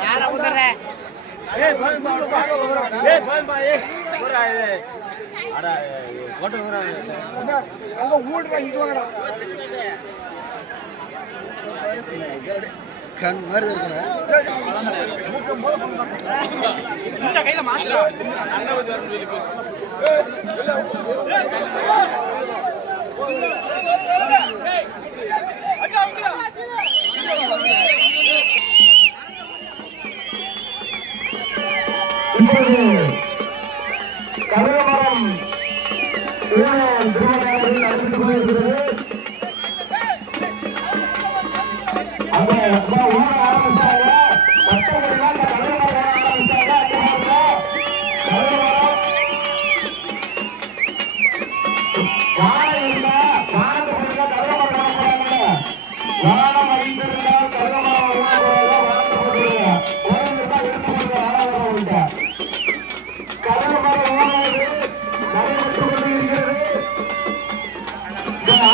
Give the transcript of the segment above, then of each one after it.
யாரை குதிர அங்க ஊடுறா இங்க வாங்கடா கண் மாதிரி இருக்கிற இப்பொழுது கருவமரம் திருமணம் நடந்து கொண்டிருக்கிறது அந்த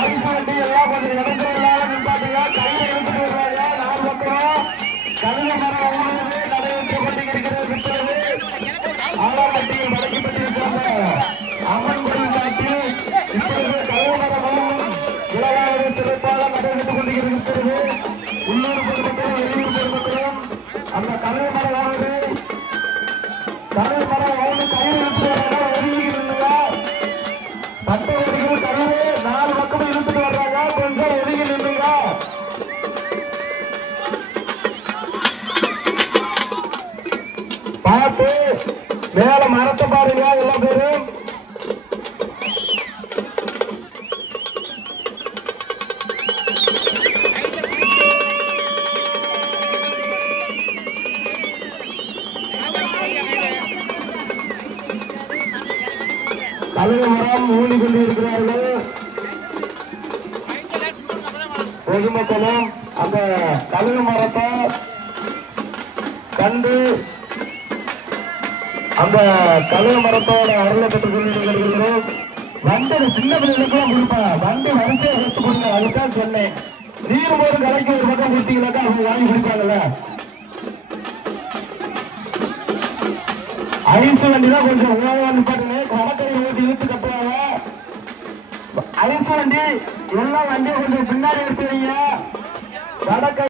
இந்த அரசாண்டி எல்லாம் கொஞ்சம் இடத்துல இல்லாத நின்பாட்டுங்க கையில எடுத்துட்டு வர்றாங்க நாலு பக்கம் கருவமரம் இருக்கிறது ஆலாப்பட்டியில் அம்மன் கோயில் காட்டி இப்பொழுது சிறப்பாக நடைபெற்றுக் கொண்டிருக்கிறது உள்ளூர் பொதுமக்களும் வெளியூர் பொதுமக்களும் அந்த கையில் ஒதுங்கி பட்டவர்கள் மேல மரத்தை பாருங்க எல்லா பேரும். கழுகு மரம் ஊனி கொண்டு இருக்கிறார்கள் பொதுமக்களும் அந்த கழுகு மரத்தை கண்டு அந்த கலை மரத்தோட அருளை பெற்றுக் கொண்டிருக்கிறோம். வண்டி சின்ன பிள்ளைகளுக்குலாம் கொடுப்பேன் வண்டி வரிசையை எடுத்து கொடுங்க. அதுதான் சொன்னேன். நீர் போது கலைக்கு ஒரு பக்கம் கொடுத்தீங்கன்னாக்கா அவங்க வாங்கி குடிப்பாங்கல்ல. ஐஸ் வண்டி தான் கொஞ்சம் ஓவர் பாருங்க. வடக்கரை ஊட்டி இழுத்து கட்டுவாங்க. ஐஸ் வண்டி எல்லா வண்டியும் கொஞ்சம் பின்னாடி எடுத்துறீங்க வடக்கரை